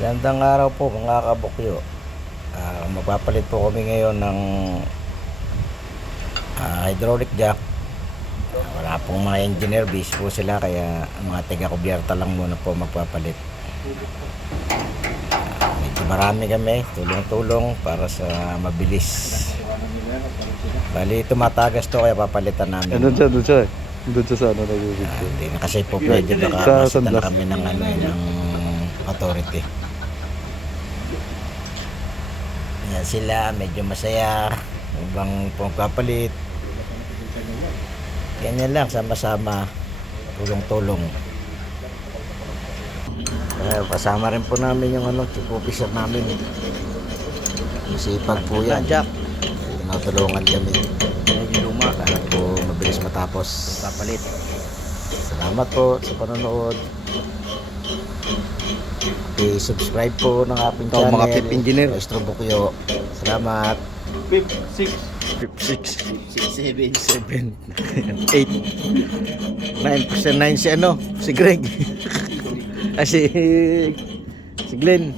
Gandang araw po mga kabukyo. Magpapalit po kami ngayon ng hydraulic jack. Wala pong mga engineer, busy po sila, kaya mga taga-kubyerta lang muna po magpapalit. Medyo marami kami, tulong-tulong para sa mabilis. Bali tumatagas to, kaya papalitan namin. Doon siya. Doon siya sa ano nag-video. Hindi na kasi po pwede, baka masita na kami ng ng authority. Yan sila, medyo masaya habang pagpapalit. Ganyan lang, sama-sama, tulong-tulong. Kasama rin po namin yung chief officer namin. Masipag po yan. Jack. Tinutulungan kami. Luma. Para po mabilis matapos. Papalit. Salamat po sa panonood. I-subscribe po ng aking channel. Mga Pip Engineer. Maestro Bukyo. Salamat. 56 7, 8 9% 9 si si Greg. Si Glenn.